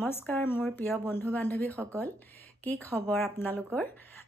নমস্কাৰ মোৰ প্ৰিয় বন্ধু বান্ধৱীসকল কি খবৰ আপোনালোকৰ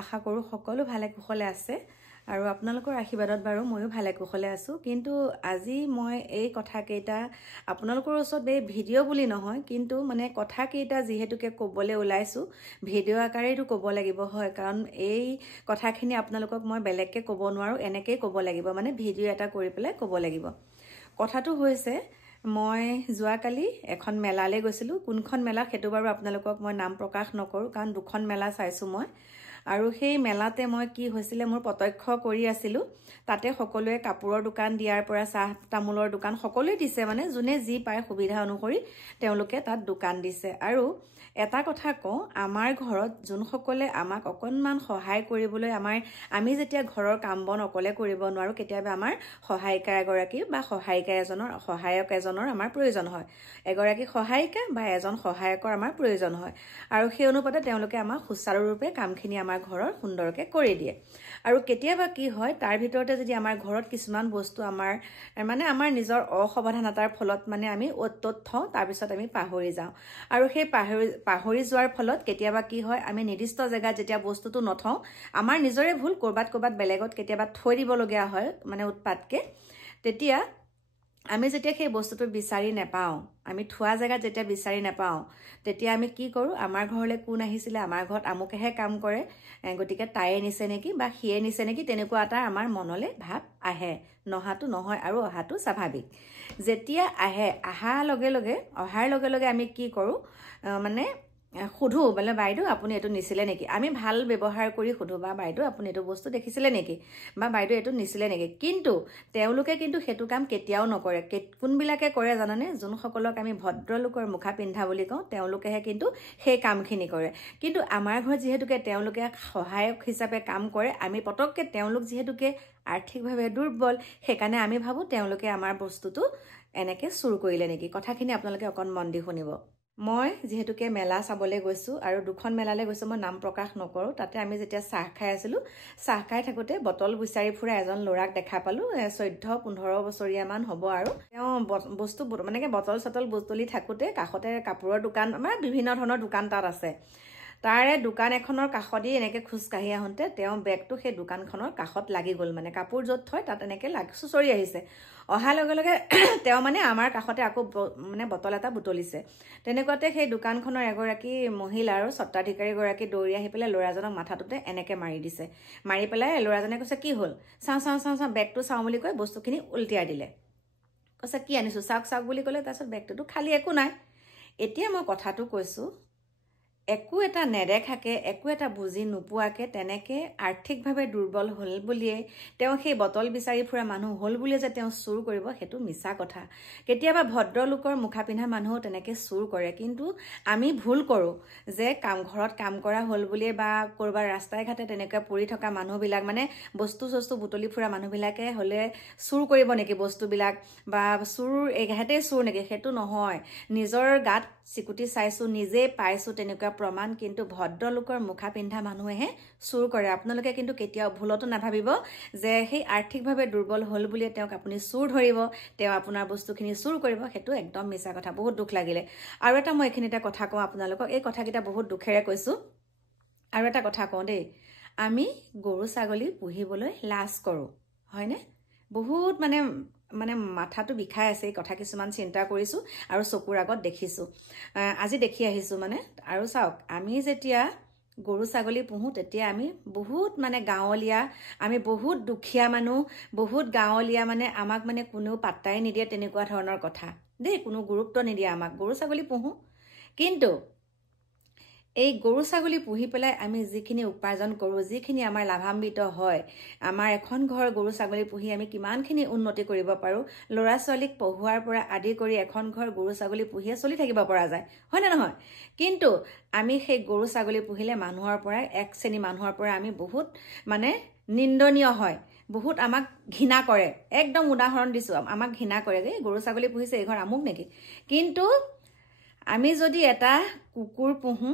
আশা কৰো সকলো ভালে কুশলে আছে আৰু আপোনালোকৰ আশীৰ্বাদত বাৰু ময়ো ভালে কুশলে আছো কিন্তু আজি মই এই কথা কেইটা আপোনালোকৰ ওচৰত এই ভিডিঅ' বুলি নহয় কিন্তু মানে কথা কেইটা যেহেতুকে ক'বলৈ ওলাইছো ভিডিঅ' আকাৰেটো ক'ব লাগিব হয় কাৰণ এই কথাখিনি আপোনালোকক মই বেলেগকে ক'ব নোৱাৰো এনেকৈ ক'ব লাগিব মানে ভিডিঅ' এটা কৰি পেলাই ক'ব লাগিব কথাটো হৈছে মই যোৱাকালি এখন মেলালৈ গৈছিলো কোনখন মেলা হেতু বাৰু আপোনালোকক মই নাম প্ৰকাশ নকৰো কাৰণ দুখন মেলা চাইছো মই আৰু সেই মেলাতে মই কি হৈছিল মোৰ প্ৰত্যক্ষ কৰি আছিলো তাতে সকলোৱে কাপোৰৰ দোকান দিয়াৰ পৰা চাহ তামুলৰ দোকান সকলোৱে দিছে মানে যোনে যি পায় সুবিধা অনুসৰি তেওঁলোকে তাত দোকান দিছে আৰু এটা কথা কওঁ আমাৰ ঘৰত যোনসকলে আমাক অকনমান সহায় কৰিবলৈ আমি যেতিয়া ঘৰৰ কাম বন অকলে কৰিব নোৱাৰো কেতিয়াবা আমাৰ সহায়িকা এগৰাকী বা সহায়ক এজনৰ আমাৰ প্ৰয়োজন হয় এগৰাকী সহায়িকা বা এজন সহায়কৰ আমাৰ প্ৰয়োজন হয় আৰু সেই অনুপাতে তেওঁলোকে আমাক সুচাৰুৰূপে কামখিনি আমাৰ ঘৰৰ সুন্দৰকে কৰি দিয়ে আৰু কেতিয়াবা কি হয় তাৰ ভিতৰতে যদি আমাৰ ঘৰত কিছুমান বস্তু আমাৰ নিজৰ অসাৱধানতাৰ ফলত মানে আমি অত্যত থওঁ তাৰ পিছত আমি পাহৰি যাওঁ আৰু সেই পাহৰি যোৱাৰ ফলত কেতিয়াবা কি হয় আমি নিৰ্দিষ্ট জায়গাত যেতিয়া বস্তুটো নথওঁ আমাৰ নিজৰে ভুল কৰবাত বেলেগত কেতিয়াবা থৈ দিব লগা হয় মানে উৎপাতকে তেতিয়া আমি যেতিয়া সেই বস্তুটো বিচাৰি নেপাওঁ আমি থোৱা জায়গাত যেতিয়া বিচাৰি নেপাওঁ তেতিয়া আমি কি কৰো আমাৰ ঘৰলৈ কোন আহিছিলে আমাৰ ঘৰত আমুকেহে কাম কৰে গতিকে তাইয়ে নিছে নেকি বা সিয়ে নিছে নেকি তেনেকুৱা এটা আমাৰ মনলৈ ভাব আহে নহাটো নহয় আৰু অহাটো স্বাভাৱিক যেতিয়া অহাৰ লগে লগে আমি কি কৰো মানে সুধো বলে বাইদেউ আপুনি এটো নিছিলে নেকি আমি ভাল ব্যৱহাৰ কৰি সুধো বা বাইদেউ আপুনি এটো বস্তু দেখিছিলে নেকি বা বাইদেউ এটো নিছিলে নেকি কিন্তু তেওঁলোকে কিন্তু হেতু কাম কেতিয়াও নকৰে কোনবিলাকে কৰে জানানে যোনসকলক আমি ভদ্ৰলোকৰ মুখা পিন্ধা বুলি কওঁ তেওঁলোকেহে কিন্তু সেই কামখিনি কৰে কিন্তু আমাৰ ঘৰত যেহেতুকে তেওঁলোকে সহায়ক হিচাপে কাম কৰে আমি পটককে তেওঁলোক যেহেতুকে আৰ্থিকভাৱে দুৰ্বল সেইকাৰণে আমি ভাবো তেওঁলোকে আমাৰ বস্তুটো এনেকে চুৰ কৰিলে নেকি কথাখিনি আপোনালোকে অকন মন দি শুনিব মই যেহেতুকে মেলা চাবলৈ গৈছো আৰু দুখন মেলালৈ গৈছো মই নাম প্ৰকাশ নকৰো তাতে আমি যেতিয়া চাহ খাই আছিলো চাহ খাই থাকোতে বটল বিচাৰি ফুৰা এজন ল'ৰাক দেখা পালো 14-15 বছৰীয়া মান হ'ব আৰু তেওঁ বস্তু মানে বটল চটল বুটলি থাকোতে কাষতে কাপোৰৰ দোকান মানে বিভিন্ন ধৰণৰ দোকান তাত আছে তাৰে দোকান এখনৰ কাষদি এনেকে খুজকাঢ়ি আহোঁতে তেওঁ বেগটো সেই দোকানখনৰ কাষত লাগি গ'ল মানে কাপোৰ য'ত থয় তাত এনেকে চুচৰি আহিছে অহাৰ লগে তেওঁ মানে আমাৰ কাষতে আকৌ মানে বটল এটা বুটলিছে তেনেকুৱাতে সেই দোকানখনৰ এগৰাকী মহিলা আৰু স্বত্বাধিকাৰী গৰাকী দৌৰি আহি পেলাই ল'ৰাজনক মাথাটোতে এনেকে মাৰি দিছে মাৰি পেলাই ল'ৰাজনে কৈছে কি হ'ল চাওঁ বেগটো চাওঁ বুলি কৈ বস্তুখিনি উল্টিয়াই দিলে কৈছে কি আনিছো চাওক বুলি ক'লে তাৰপিছত বেগটোতো খালি একো নাই এতিয়া মই কথাটো কৈছো একো এটা নেদেখাকে একো এটা বুজি নোপোৱাকে তেনেকে আৰ্থিকভাৱে দুৰ্বল হ'ল বুলিয়ে তেওঁ সেই বটল বিচাৰি ফুৰা মানুহ হ'ল বুলিয়ে যে তেওঁ চুৰ কৰিব হেতু মিছা কথা কেতিয়াবা ভদ্ৰলোকৰ মুখা পিন্ধা মানুহ তেনেকে চুৰ কৰে কিন্তু আমি ভুল কৰো যে ঘৰত কাম কৰা হ'ল বুলিয়ে বা কৰবাৰ ৰাস্তাই ঘাটে তেনেকৈ পৰি থকা মানুহবিলাক মানে বস্তু বুটলি ফুৰা মানুহবিলাকে হলে চুৰ কৰিব নেকি বস্তুবিলাক বা এঘাতে চুৰ নেকি হেতু নহয় নিজৰ গাত চিকুটি চাইছো নিজে পাইছো তেনেকুৱা প্ৰমাণ কিন্তু ভদ্ৰলোকৰ মুখা পিন্ধা মানুহেহে চুৰ কৰে আপোনালোকে কিন্তু কেতিয়াও ভুলতো নাভাবিব যে সেই আৰ্থিকভাৱে দুৰ্বল হ'ল বুলি তেওঁক আপুনি চুৰ ধৰিব তেওঁ আপোনাৰ বস্তুখিনি চুৰ কৰিব হেতু একদম মিছা কথা বহুত দুখ লাগিলে আৰু এটা মই এখিনিতে কথা কওঁ আপোনালোকক এই কথাকেইটা বহুত দুখেৰে কৈছো আৰু এটা কথা কওঁ দেই আমি গৰু ছাগলী পুহিবলৈ লাজ কৰো হয়নে বহুত মানে মাথাটো বিষাই আছে এই কথা কিছুমান চিন্তা কৰিছো আৰু চকুৰ আগত দেখিছো আজি দেখি আহিছো মানে আৰু চাওক আমি যেতিয়া গৰু ছাগলী পুহো তেতিয়া আমি বহুত মানে গাঁৱলীয়া আমি বহুত দুখীয়া মানুহ বহুত গাঁৱলীয়া মানে আমাক মানে কোনেও পাত্তাই নিদিয়ে তেনেকুৱা ধৰণৰ কথা দেই কোনো গুৰুত্ব নিদিয়ে আমাক গৰু ছাগলী পুহো কিন্তু এই গৰু ছাগলী পুহি পেলাই আমি যিখিনি উপাৰ্জন কৰো যিখিনি আমাৰ লাভান্বিত হয় আমাৰ এখন ঘৰ গৰু ছাগলী পুহি আমি কিমানখিনি উন্নতি কৰিব পাৰো ল'ৰা ছোৱালীক পঢ়ুৱাৰ পৰা আদি কৰি এখন ঘৰ গৰু ছাগলী পুহিয়ে চলি থাকিব পৰা যায় হয় না নহয় কিন্তু আমি সেই গৰু ছাগলী পুহিলে মানুহৰ পৰা এক শ্ৰেণী মানুহৰ পৰা আমি বহুত মানে নিন্দনীয় হয় বহুত আমাক ঘৃণা কৰে একদম উদাহৰণ দিছো আমাক ঘৃণা কৰে যে গৰু ছাগলী পুহিছে এই ঘৰ আমুক নেকি কিন্তু আমি যদি এটা কুকুৰ পুহো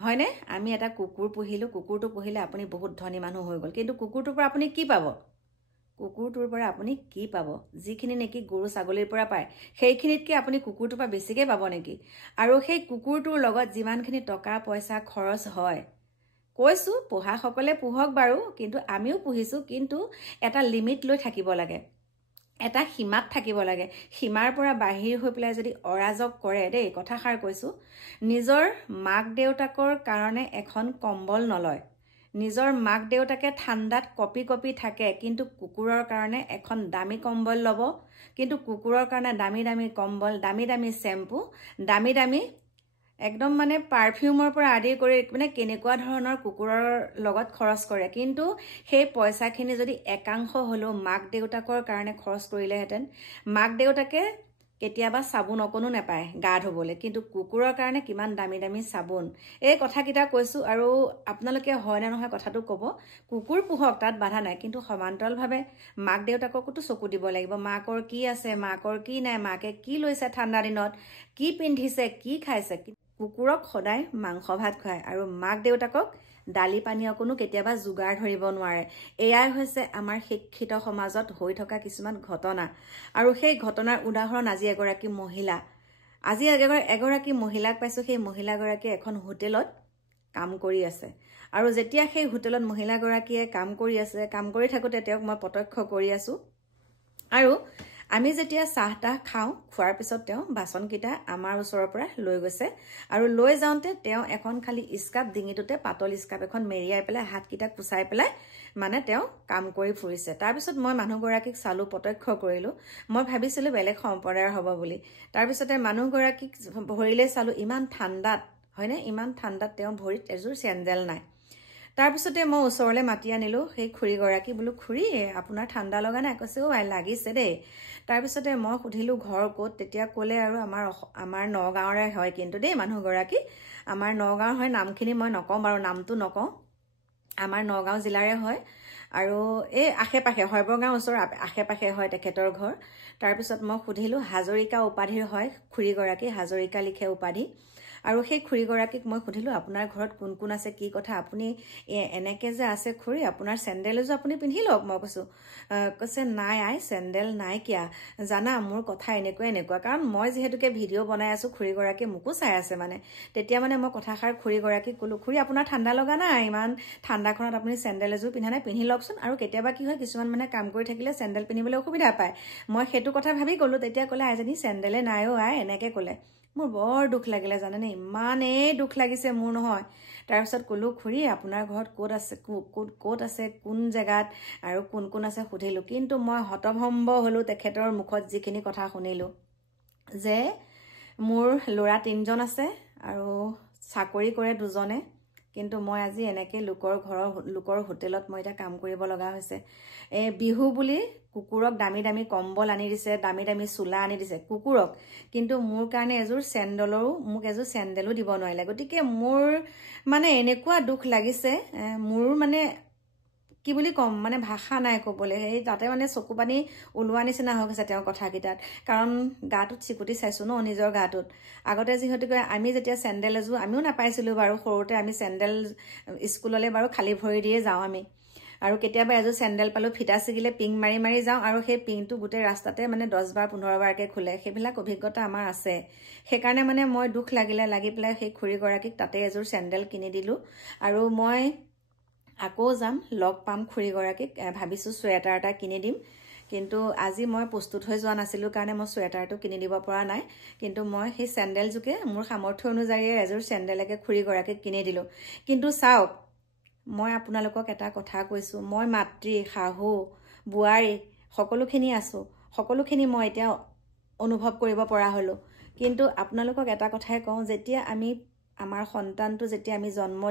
হয়নে আমি এটা কুকুৰ পুহিলো কুকুৰটো পুহিলে আপুনি বহুত ধনী মানুহ হৈ গ'ল কিন্তু কুকুৰটোৰ পৰা আপুনি কি পাব কুকুৰটোৰ পৰা আপুনি কি পাব? যিখিনি নেকি গৰু ছাগলীৰ পৰা পায় সেইখিনিতকৈ আপুনি কুকুৰটোৰ পৰা বেছিকৈ পাব নেকি? আৰু সেই কুকুৰটোৰ লগত যিমানখিনি টকা পইচা খৰচ হয়, কৈছোঁ পোহাসকলে পোহক বাৰু, কিন্তু আমিও পুহিছোঁ, কিন্তু এটা লিমিট লৈ থাকিব লাগে, এটা সীমাত থাকিব লাগে। সীমাৰ পৰা বাহিৰ হৈ পেলাই যদি অৰাজক কৰে দেই, কথাষাৰ কৈছোঁ, নিজৰ মাক দেউতাকৰ কাৰণে এখন কম্বল নলয়। নিজৰ মাক দেউতাকে ঠাণ্ডাত কঁপি কঁপি থাকে, কিন্তু কুকুৰৰ কাৰণে এখন দামী কম্বল ল'ব, কিন্তু কুকুৰৰ কাৰণে দামী দামী কম্বল, দামী দামী চেম্পু, দামী দামী একদম মানে পাৰফিউমৰ পৰা আদি কৰি মানে কেনেকুৱা ধৰণৰ কুকুৰৰ লগত খৰচ কৰে। কিন্তু সেই পইচাখিনি যদি একাংশ হ'লেও মাক দেউতাকৰ কাৰণে খৰচ কৰিলেহেঁতেন, মাক দেউতাকে কেতিয়াবা চাবোন অকণো নাপায় গা ধুবলৈ, কিন্তু কুকুৰৰ কাৰণে কিমান দামী দামী চাবোন। এই কথাকেইটা কৈছোঁ, আৰু আপোনালোকে হয় নে নহয় কথাটো ক'ব। কুকুৰ পোহক, তাত বাধা নাই, কিন্তু সমান্তৰালভাৱে মাক দেউতাককোতো চকু দিব লাগিব। মাকৰ কি আছে, মাকৰ কি নাই, মাকে কি লৈছে ঠাণ্ডা দিনত, কি পিন্ধিছে, কি খাইছে। কুকুৰক সদায় মাংস ভাত খুৱায়, আৰু মাক দেউতাকক দালি পানী অকণো কেতিয়াবা যোগাৰ ধৰিব নোৱাৰে। এয়াই হৈছে আমাৰ শিক্ষিত সমাজত হৈ থকা কিছুমান ঘটনা। আৰু সেই ঘটনাৰ উদাহৰণ আজি এগৰাকী মহিলাক পাইছোঁ। সেই মহিলাগৰাকীয়ে এখন হোটেলত কাম কৰি আছে, আৰু যেতিয়া সেই হোটেলত মহিলাগৰাকীয়ে কাম কৰি আছে, কাম কৰি থাকোঁতে তেওঁক মই প্ৰত্যক্ষ কৰি আছোঁ। আৰু আমি যেতিয়া চাহ তাহ খাওঁ, খোৱাৰ পিছত তেওঁ বাচনকেইটা আমাৰ ওচৰৰ পৰা লৈ গৈছে, আৰু লৈ যাওঁতে তেওঁ এখন খালি স্কাৰ্ফ, ডিঙিটোতে পাতল স্কাৰ্ফ এখন মেৰিয়াই পেলাই হাতকেইটা কুচাই পেলাই মানে তেওঁ কাম কৰি ফুৰিছে। তাৰপিছত মই মানুহগৰাকীক চালোঁ, প্ৰত্যক্ষ কৰিলোঁ। মই ভাবিছিলোঁ বেলেগ সম্প্ৰদায়ৰ হ'ব বুলি। তাৰপিছতে মানুহগৰাকীক ভৰিলৈ চালোঁ, ইমান ঠাণ্ডাত, হয়নে, ইমান ঠাণ্ডাত তেওঁ ভৰিত এযোৰ চেণ্ডেল নাই। তাৰপিছতে মই ওচৰলৈ মাতি আনিলোঁ সেই খুৰীগৰাকী, বোলো খুৰী আপোনাৰ ঠাণ্ডা লগা নাই? কৈছে অ' লাগিছে দেই। তাৰপিছতে মই সুধিলোঁ ঘৰ ক'ত? তেতিয়া ক'লে আৰু আমাৰ নগাঁৱৰে হয় কিন্তু দেই মানুহগৰাকী, আমাৰ নগাঁৱৰ হয়। নামখিনি মই নকওঁ বাৰু, নামটো নকওঁ, আমাৰ নগাঁও জিলাৰে হয়, আৰু এই আশে পাশে সৰ্বগাঁও ওচৰৰ আশে পাশে হয় তেখেতৰ ঘৰ। তাৰপিছত মই সুধিলোঁ, হাজৰিকা উপাধিৰ হয় খুৰীগৰাকী, হাজৰিকা লিখে উপাধি। আৰু সেই খুৰীগৰাকীক মই সুধিলোঁ আপোনাৰ ঘৰত কোন কোন আছে, কি কথা, আপুনি এনেকৈ যে আছে খুৰী, আপোনাৰ চেণ্ডেল এযোৰ আপুনি পিন্ধি লওক। মই কৈছোঁ, কৈছে নাই আই চেণ্ডেল নাই কিয়া জানা, মোৰ কথা এনেকুৱা। কাৰণ মই যিহেতুকে ভিডিঅ' বনাই আছোঁ, খুৰীগৰাকীয়ে মোকো চাই আছে মানে। তেতিয়া মানে মই কথাষাৰ খুৰীগৰাকীক ক'লোঁ, খুৰী আপোনাৰ ঠাণ্ডা লগা নাই? ইমান ঠাণ্ডাখনত আপুনি চেণ্ডেল এযোৰ পিন্ধা নাই, পিন্ধি লওকচোন। আৰু কেতিয়াবা কি হয়, কিছুমান মানে কাম কৰি থাকিলে চেণ্ডেল পিন্ধিবলৈ অসুবিধা পায়। মই সেইটো কথা ভাবি ক'লোঁ। তেতিয়া ক'লে আইজনী চেণ্ডেলে নাই অ' আই, এনেকৈ ক'লে। মোৰ বৰ দুখ লাগিলে জানেনে, ইমানেই দুখ লাগিছে মোৰ নহয়। তাৰপিছত ক'লোঁ, খুৰী আপোনাৰ ঘৰত ক'ত আছে, কোন জেগাত, আৰু কোন কোন আছে সুধিলোঁ। কিন্তু মই হতভম্ব হ'লোঁ তেখেতৰ মুখত যিখিনি কথা শুনিলোঁ, যে মোৰ ল'ৰা 3জন আছে আৰু চাকৰি কৰে 2জনে, কিন্তু মই আজি এনেকৈ লোকৰ হোটেলত মই এতিয়া কাম কৰিব লগা হৈছে। বিহু বুলি কুকুৰক দামী দামী কম্বল আনি দিছে, দামী দামী চোলা আনি দিছে কুকুৰক, কিন্তু মোৰ কাৰণে মোক এযোৰ চেণ্ডেলো দিব নোৱাৰিলে। গতিকে মোৰ মানে এনেকুৱা দুখ লাগিছে, মোৰ মানে কি বুলি ক'ম, মানে ভাষা নাই ক'বলৈ। সেই তাতে মানে চকু পানী ওলোৱা নিচিনা হৈ গৈছে তেওঁৰ কথাকেইটাত। কাৰণ গাটোত চিকুটি চাইছোঁ ন, নিজৰ গাটোত। আগতে যিহেতুকে আমি যেতিয়া চেণ্ডেল এযোৰ আমিও নাপাইছিলোঁ বাৰু, সৰুতে আমি চেণ্ডেল স্কুললৈ বাৰু খালী ভৰি দিয়ে যাওঁ আমি, আৰু কেতিয়াবা এযোৰ চেণ্ডেল পালোঁ, ফিটা ছিগিলে পিং মাৰি মাৰি যাওঁ, আৰু সেই পিংটো গোটেই ৰাস্তাতে মানে 10 বাৰ 15 বাৰকৈ খোলে। সেইবিলাক অভিজ্ঞতা আমাৰ আছে। সেইকাৰণে মানে মই দুখ লাগি পেলাই সেই খুৰীগৰাকীক তাতে এযোৰ চেণ্ডেল কিনি দিলোঁ। আৰু মই আকৌ যাম, লগ পাম খুৰীগৰাকীক, ভাবিছোঁ চুৱেটাৰ এটা কিনি দিম। কিন্তু আজি মই প্ৰস্তুত হৈ যোৱা নাছিলোঁ কাৰণে মই চুৱেটাৰটো কিনি দিব পৰা নাই। কিন্তু মই সেই চেণ্ডেলযোকে মোৰ সামৰ্থ্য অনুযায়ী এযোৰ চেণ্ডেলকে খুৰীগৰাকীক কিনি দিলোঁ। কিন্তু চাওক, মই আপোনালোকক এটা কথা কৈছোঁ, মই মাতৃ, শাহু, বোৱাৰী সকলোখিনি আছোঁ, সকলোখিনি মই এতিয়া অনুভৱ কৰিব পৰা হ'লোঁ। কিন্তু আপোনালোকক এটা কথাই কওঁ, যেতিয়া আমি আমাৰ সন্তানটো যেতিয়া আমি জন্ম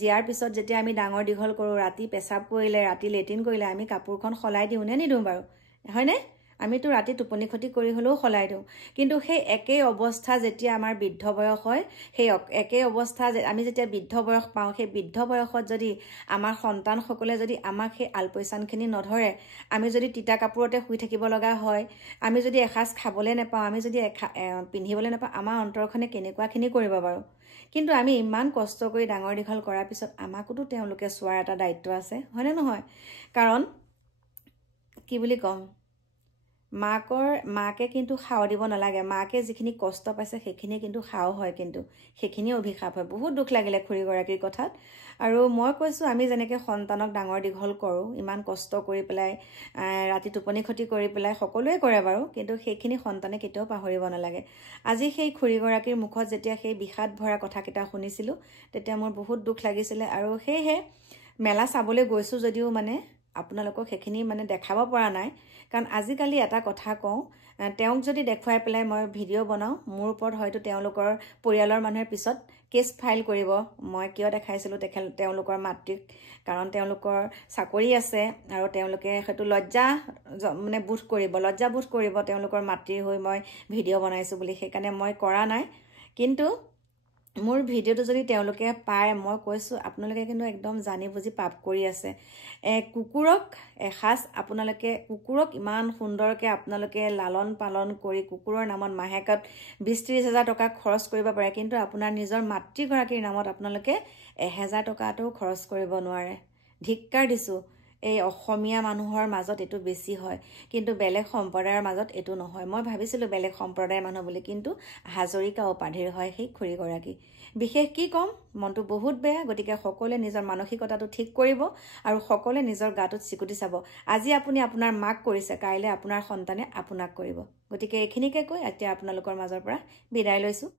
দিয়াৰ পিছত যেতিয়া আমি ডাঙৰ দীঘল কৰোঁ, ৰাতি পেচাব কৰিলে, ৰাতি লেট্ৰিন কৰিলে আমি কাপোৰখন সলাই দিওঁ নে নিদিওঁ বাৰু, হয়নে? আমিতো ৰাতি টোপনি ক্ষতি কৰি হ'লেও সলাই দিওঁ। কিন্তু সেই একেই অৱস্থা যেতিয়া আমাৰ বৃদ্ধ বয়স হয়, সেই একেই অৱস্থা আমি যেতিয়া বৃদ্ধ বয়স পাওঁ, সেই বৃদ্ধ বয়সত যদি আমাৰ সন্তানসকলে যদি আমাক সেই আলপৈচানখিনি নধৰে, আমি যদি তিতা কাপোৰতে শুই থাকিব লগা হয়, আমি যদি এসাঁজ খাবলৈ নাপাওঁ, আমি যদি পিন্ধিবলৈ নাপাওঁ, আমাৰ অন্তৰখনে কেনেকুৱাখিনি কৰিব বাৰু। কিন্তু আমি ইমান কষ্ট কৰি ডাঙৰ দীঘল কৰাৰ পিছত আমাকোতো তেওঁলোকে চোৱাৰ এটা দায়িত্ব আছে, হয়নে নহয়? কাৰণ কি বুলি ক'ম, মাকে কিন্তু সাও দিব নালাগে। মাকে যিখিনি কষ্ট পাইছে সেইখিনি কিন্তু সাও হয়, কিন্তু সেইখিনি অভিশাপ হয়। বহুত দুখ লাগিলে খুৰীগৰাকীৰ কথাত। আৰু মই কৈছোঁ, আমি যেনেকৈ সন্তানক ডাঙৰ দীঘল কৰোঁ, ইমান কষ্ট কৰি পেলাই, ৰাতি টোপনি ক্ষতি কৰি পেলাই, সকলোৱে কৰে বাৰু, কিন্তু সেইখিনি সন্তানে কেতিয়াও পাহৰিব নালাগে। আজি সেই খুৰীগৰাকীৰ মুখত যেতিয়া সেই বিষাদ ভৰা কথাকেইটা শুনিছিলোঁ, তেতিয়া মোৰ বহুত দুখ লাগিছিলে। আৰু সেয়েহে মেলা চাবলৈ গৈছোঁ যদিও মানে আপোনালোকক সেইখিনি মানে দেখাব পৰা নাই। কাৰণ আজিকালি এটা কথা কওঁ, তেওঁক যদি দেখুৱাই পেলাই মই ভিডিঅ' বনাওঁ, মোৰ ওপৰত হয়তো তেওঁলোকৰ পৰিয়ালৰ মানুহে পিছত কেছ ফাইল কৰিব, মই কিয় দেখাইছিলোঁ তেওঁলোকৰ মাতৃক। কাৰণ তেওঁলোকৰ চাকৰি আছে আৰু তেওঁলোকে সেইটো লজ্জা বোধ কৰিব তেওঁলোকৰ মাতৃ হৈ মই ভিডিঅ' বনাইছোঁ বুলি। সেইকাৰণে মই কৰা নাই। কিন্তু মোৰ ভিডিঅ'টো যদি তেওঁলোকে পায়, মই কৈছোঁ আপোনালোকে কিন্তু একদম জানি বুজি পাপ কৰি আছে। কুকুৰক এসাঁজ আপোনালোকে, কুকুৰক ইমান সুন্দৰকৈ আপোনালোকে লালন পালন কৰি কুকুৰৰ নামত মাহেকত 20-30 হাজাৰ টকা খৰচ কৰিব পাৰে, কিন্তু আপোনাৰ নিজৰ মাতৃগৰাকীৰ নামত আপোনালোকে 1000 টকাটো খৰচ কৰিব নোৱাৰে। ধিক্কাৰ দিছোঁ। এই অসমীয়া মানুহৰ মাজত এইটো বেছি হয়, কিন্তু বেলেগ সম্প্ৰদায়ৰ মাজত এইটো নহয়। মই ভাবিছিলোঁ বেলেগ সম্প্ৰদায়ৰ মানুহ বুলি, কিন্তু হাজৰিকা উপাধিৰ হয় সেই খুৰীগৰাকী। বিশেষ কি ক'ম, মনটো বহুত বেয়া। গতিকে সকলোৱে নিজৰ মানসিকতাটো ঠিক কৰিব আৰু সকলোৱে নিজৰ গাটোত চিকুটি চাব। আজি আপুনি আপোনাৰ মাক কৰিছে, কাইলৈ আপোনাৰ সন্তানে আপোনাক কৰিব। গতিকে এইখিনিকে কৈ এতিয়া আপোনালোকৰ মাজৰ পৰা বিদায় লৈছোঁ।